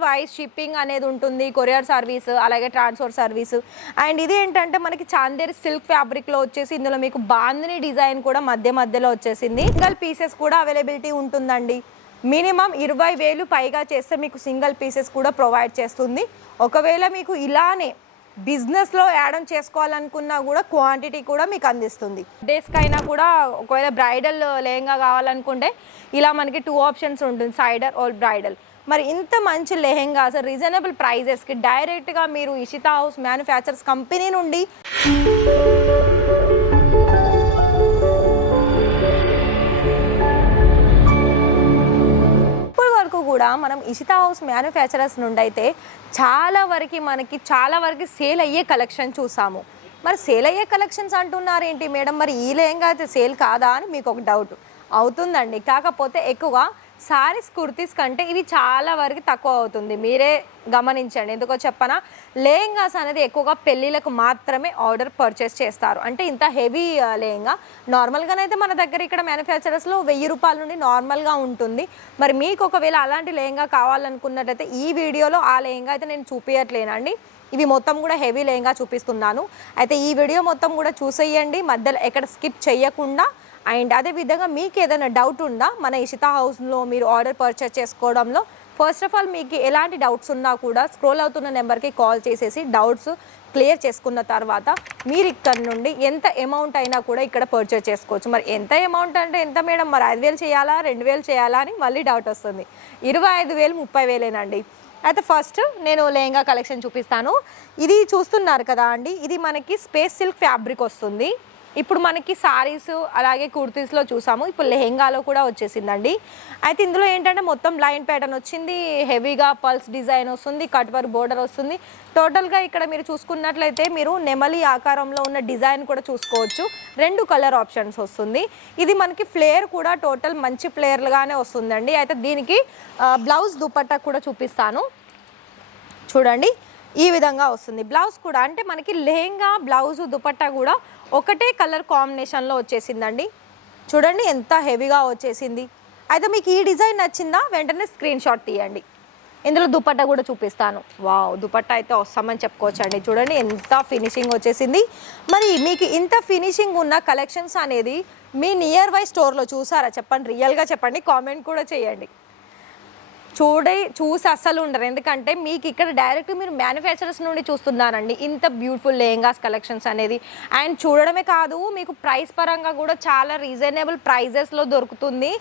World wide shipping అనేది ఉంటుంది, courier service అలాగే ట్రాన్స్పోర్ట్ సర్వీస్. అండ్ ఇది ఏంటంటే మనకి చాందేరి సిల్క్ ఫ్యాబ్రిక్లో వచ్చేసి ఇందులో మీకు బాందిని డిజైన్ కూడా మధ్యలో వచ్చేసింది. సింగిల్ పీసెస్ కూడా అవైలబిలిటీ ఉంటుందండి. మినిమం 20,000 పైగా చేస్తే మీకు సింగిల్ పీసెస్ కూడా ప్రొవైడ్ చేస్తుంది. ఒకవేళ మీకు ఇలానే బిజినెస్లో యాడ్ ఆన్ చేసుకోవాలనుకున్నా కూడా క్వాంటిటీ కూడా మీకు అందిస్తుంది. డేస్కైనా కూడా ఒకవేళ బ్రైడల్ లెహంగా కావాలనుకుంటే ఇలా మనకి 2 ఆప్షన్స్ ఉంటుంది, సైడర్ ఆర్ బ్రైడల్. మరి ఇంత మంచి లెహంగా అసలు రీజనబుల్ ప్రైజెస్కి డైరెక్ట్గా మీరు ఇషితా హౌస్ మ్యానుఫ్యాక్చర్స్ కంపెనీ నుండి కూడా మనం ఇషితా హౌస్ మ్యానుఫ్యాక్చరర్స్ నుండి అయితే చాలా వరకు సేల్ అయ్యే కలెక్షన్ చూసాము. మరి సేల్ అయ్యే కలెక్షన్స్ అంటున్నారు ఏంటి మేడం, మరి ఈ లెహంగా అయితే సేల్ కాదా అని మీకు ఒక డౌట్. అవుతుందండి, కాకపోతే ఎక్కువగా సారీస్ కుర్తీస్ కంటే ఇవి చాలా వరకు తక్కువ అవుతుంది. మీరే గమనించండి. ఎందుకో చెప్పనా, లెహంగాస్ అనేది ఎక్కువగా పెళ్ళిళ్ళకు మాత్రమే ఆర్డర్ పర్చేస్ చేస్తారు. అంటే ఇంత హెవీ లెహంగా నార్మల్గానైతే మన దగ్గర ఇక్కడ మ్యానుఫ్యాక్చరర్స్లో 1000 రూపాయల నుండి నార్మల్గా ఉంటుంది. మరి మీకు ఒకవేళ అలాంటి లెహంగా కావాలనుకున్నట్టయితే ఈ వీడియోలో ఆ లెహంగా అయితే నేను చూపించట్లేనండి. ఇవి మొత్తం కూడా హెవీ లెహంగా చూపిస్తున్నాను. అయితే ఈ వీడియో మొత్తం కూడా చూసేయండి, మధ్యలో ఎక్కడ స్కిప్ చేయకుండా. అండ్ అదేవిధంగా మీకు ఏదైనా డౌట్ ఉందా మన ఇషితా హౌస్లో మీరు ఆర్డర్ పర్చేస్ చేసుకోవడంలో, ఫస్ట్ ఆఫ్ ఆల్ మీకు ఎలాంటి డౌట్స్ ఉన్నా కూడా స్క్రోల్ అవుతున్న నెంబర్కి కాల్ చేసేసి డౌట్స్ క్లియర్ చేసుకున్న తర్వాత మీరు ఇక్కడ నుండి ఎంత అమౌంట్ అయినా కూడా ఇక్కడ పర్చేస్ చేసుకోవచ్చు. మరి ఎంత అమౌంట్ అంటే ఎంత మేడం, మరి 5,000 చేయాలా 2,000 చేయాలా అని మళ్ళీ డౌట్ వస్తుంది. 25,000 30,000 అయితే ఫస్ట్ నేను లెహంగా కలెక్షన్ చూపిస్తాను. ఇది చూస్తున్నారు కదా అండి, ఇది మనకి స్పేస్ సిల్క్ ఫ్యాబ్రిక్ వస్తుంది. ఇప్పుడు మనకి సారీస్ అలాగే కుర్తీస్లో చూసాము, ఇప్పుడు లెహెంగాలో కూడా వచ్చేసిందండి. అయితే ఇందులో ఏంటంటే మొత్తం లైన్ ప్యాటర్న్ వచ్చింది, హెవీగా పల్స్ డిజైన్ వస్తుంది, కట్ వర్క్ బోర్డర్ వస్తుంది. టోటల్గా ఇక్కడ మీరు చూసుకున్నట్లయితే మీరు నెమలి ఆకారంలో ఉన్న డిజైన్ కూడా చూసుకోవచ్చు. 2 కలర్ ఆప్షన్స్ వస్తుంది. ఇది మనకి ఫ్లేర్ కూడా టోటల్ మంచి ఫ్లేర్లుగానే వస్తుందండి. అయితే దీనికి బ్లౌజ్ దుపట్టా కూడా చూపిస్తాను. చూడండి, ఈ విధంగా వస్తుంది బ్లౌజ్ కూడా. అంటే మనకి లెహంగా బ్లౌజు దుపట్టా కూడా ఒకటే కలర్ కాంబినేషన్లో వచ్చేసిందండి. చూడండి ఎంత హెవీగా వచ్చేసింది. అయితే మీకు ఈ డిజైన్ నచ్చిందా వెంటనే స్క్రీన్ షాట్ తీయండి. ఇందులో దుపట్టా కూడా చూపిస్తాను. వావ్, దుపట్టా అయితే వస్తామని చెప్పుకోవచ్చండి. చూడండి ఎంత ఫినిషింగ్ వచ్చేసింది. మరి మీకు ఇంత ఫినిషింగ్ ఉన్న కలెక్షన్స్ అనేది మీ నియర్ బై స్టోర్లో చూసారా చెప్పండి, రియల్గా చెప్పండి, కామెంట్ కూడా చేయండి. చూసి అస్సలు ఉండరు, ఎందుకంటే మీకు ఇక్కడ డైరెక్ట్ మీరు మ్యానుఫ్యాక్చరర్స్ నుండి చూస్తున్నారండి ఇంత బ్యూటిఫుల్ లెహంగాస్ కలెక్షన్స్ అనేది. అండ్ చూడడమే కాదు, మీకు ప్రైస్ పరంగా కూడా చాలా రీజనబుల్ ప్రైజెస్లో దొరుకుతుంది.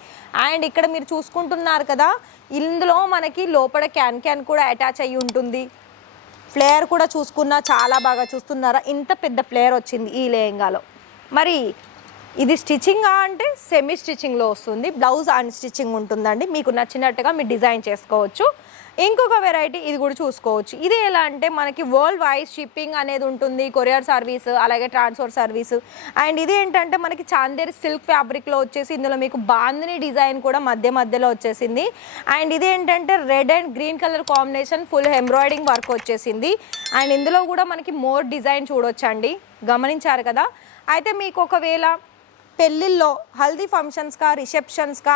అండ్ ఇక్కడ మీరు చూసుకుంటున్నారు కదా, ఇందులో మనకి లోపల క్యాన్ కూడా అటాచ్ అయ్యి ఉంటుంది. ఫ్లేయర్ కూడా చూసుకున్నా చాలా బాగా చూస్తున్నారా, ఇంత పెద్ద ఫ్లేయర్ వచ్చింది ఈ లెహంగాలో. మరి ఇది స్టిచ్చింగా అంటే సెమీ స్టిచ్చింగ్లో వస్తుంది, బ్లౌజ్ అండ్ స్టిచ్చింగ్ ఉంటుందండి. మీకు నచ్చినట్టుగా మీరు డిజైన్ చేసుకోవచ్చు. ఇంకొక వెరైటీ ఇది కూడా చూసుకోవచ్చు. ఇది ఎలా అంటే మనకి వరల్డ్ వైడ్ షిప్పింగ్ అనేది ఉంటుంది, కొరియర్ సర్వీస్ అలాగే ట్రాన్స్పోర్ట్ సర్వీస్. అండ్ ఇది ఏంటంటే మనకి చాందేరి సిల్క్ ఫ్యాబ్రిక్లో వచ్చేసి ఇందులో మీకు బాందిని డిజైన్ కూడా మధ్యలో వచ్చేసింది. అండ్ ఇది ఏంటంటే red and green colour combination full embroidering work వచ్చేసింది. అండ్ ఇందులో కూడా మనకి మోర్ డిజైన్ చూడొచ్చండి, గమనించారు కదా. అయితే మీకు ఒకవేళ పెళ్ళిళ్ళలో హల్దీ ఫంక్షన్స్కా రిసెప్షన్స్కా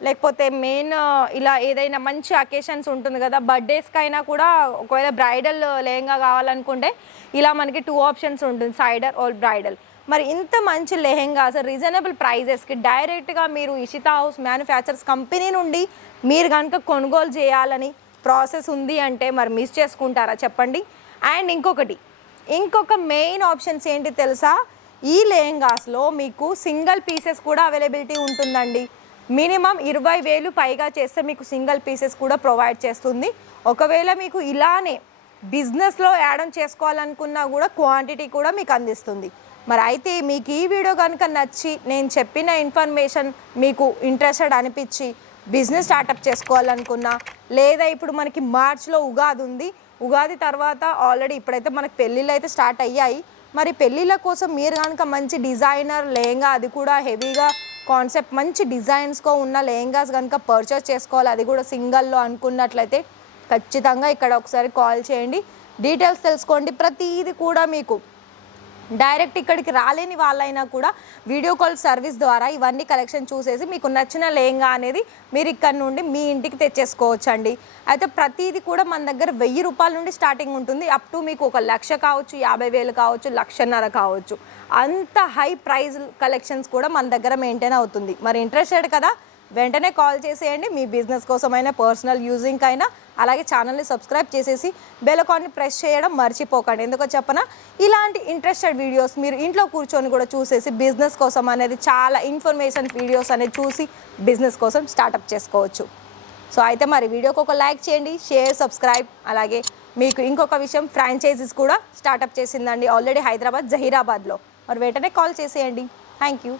లేకపోతే మెయిన్ ఇలా ఏదైనా మంచి అకేషన్స్ ఉంటుంది కదా, బర్త్డేస్కైనా కూడా ఒకవేళ బ్రైడల్ లెహంగా కావాలనుకుంటే ఇలా మనకి 2 ఆప్షన్స్ ఉంటుంది, సైడర్ ఆర్ బ్రైడల్. మరి ఇంత మంచి లెహంగా అసలు రీజనబుల్ ప్రైజెస్కి డైరెక్ట్గా మీరు ఇషితా హౌస్ మ్యానుఫ్యాక్చరర్స్ కంపెనీ నుండి మీరు కనుక కొనుగోలు చేయాలని ప్రాసెస్ ఉంది అంటే మరి మిస్ చేసుకుంటారా చెప్పండి. అండ్ ఇంకొక మెయిన్ ఆప్షన్స్ ఏంటి తెలుసా, ఈ లెహంగాస్లో మీకు సింగిల్ పీసెస్ కూడా అవైలబిలిటీ ఉంటుందండి. మినిమం 20,000 పైగా చేస్తే మీకు సింగిల్ పీసెస్ కూడా ప్రొవైడ్ చేస్తుంది. ఒకవేళ మీకు ఇలానే బిజినెస్లో యాడ్ ఆన్ చేసుకోవాలనుకున్నా కూడా క్వాంటిటీ కూడా మీకు అందిస్తుంది. మరి అయితే మీకు ఈ వీడియో కనుక నచ్చి నేను చెప్పిన ఇన్ఫర్మేషన్ మీకు ఇంట్రెస్టెడ్ అనిపించి బిజినెస్ స్టార్టప్ చేసుకోవాలనుకున్నా, లేదా ఇప్పుడు మనకి మార్చ్లో ఉగాది ఉంది, ఉగాది తర్వాత ఆల్రెడీ ఇప్పుడైతే మనకి పెళ్ళిళ్ళు అయితే స్టార్ట్ అయ్యాయి. మరి పెళ్ళిళ్ళ కోసం మీరు కనుక మంచి డిజైనర్ లెహంగా, అది కూడా హెవీగా కాన్సెప్ట్ మంచి డిజైన్స్తో ఉన్న లెహంగాస్ కనుక పర్చేస్ చేసుకోవాలి, అది కూడా సింగల్లో అనుకున్నట్లయితే ఖచ్చితంగా ఇక్కడ ఒకసారి కాల్ చేయండి, డీటెయిల్స్ తెలుసుకోండి. ప్రతిదీ కూడా మీకు డైరెక్ట్ ఇక్కడికి రాలేని వాళ్ళైనా కూడా వీడియో కాల్ సర్వీస్ ద్వారా ఇవన్నీ కలెక్షన్ చూసేసి మీకు నచ్చిన లెహంగా అనేది మీరు ఇక్కడ నుండి మీ ఇంటికి తెచ్చేసుకోవచ్చు అండి. అయితే ప్రతిదీ కూడా మన దగ్గర 1000 రూపాయల నుండి స్టార్టింగ్ ఉంటుంది. అప్ టు మీకు 1,00,000 కావచ్చు, 50,000 కావచ్చు, 1,50,000 కావచ్చు. అంత హై ప్రైజ్ కలెక్షన్స్ కూడా మన దగ్గర మెయింటైన్ అవుతుంది. మరి ఇంట్రెస్టెడ్ కదా, వెంటనే కాల్ చేసేయండి. మీ బిజినెస్ కోసమైనా, పర్సనల్ యూజింగ్ అయినా, అలాగే ఛానల్ని సబ్స్క్రైబ్ చేసేసి బెల్ ఐకాన్ని ప్రెస్ చేయడం మర్చిపోకండి. ఎందుకో చెప్పనా, ఇలాంటి ఇంట్రెస్టెడ్ వీడియోస్ మీరు ఇంట్లో కూర్చొని కూడా చూసేసి బిజినెస్ కోసం అనేది చాలా ఇన్ఫర్మేషన్ వీడియోస్ అనేది చూసి బిజినెస్ కోసం స్టార్టప్ చేసుకోవచ్చు. సో అయితే మరి వీడియోకి ఒక లైక్ చేయండి, షేర్, సబ్స్క్రైబ్. అలాగే మీకు ఇంకొక విషయం, ఫ్రాంచైజీస్ కూడా స్టార్టప్ చేసిందండి ఆల్రెడీ హైదరాబాద్, జహీరాబాద్లో. మరి వెంటనే కాల్ చేసేయండి. Thank you.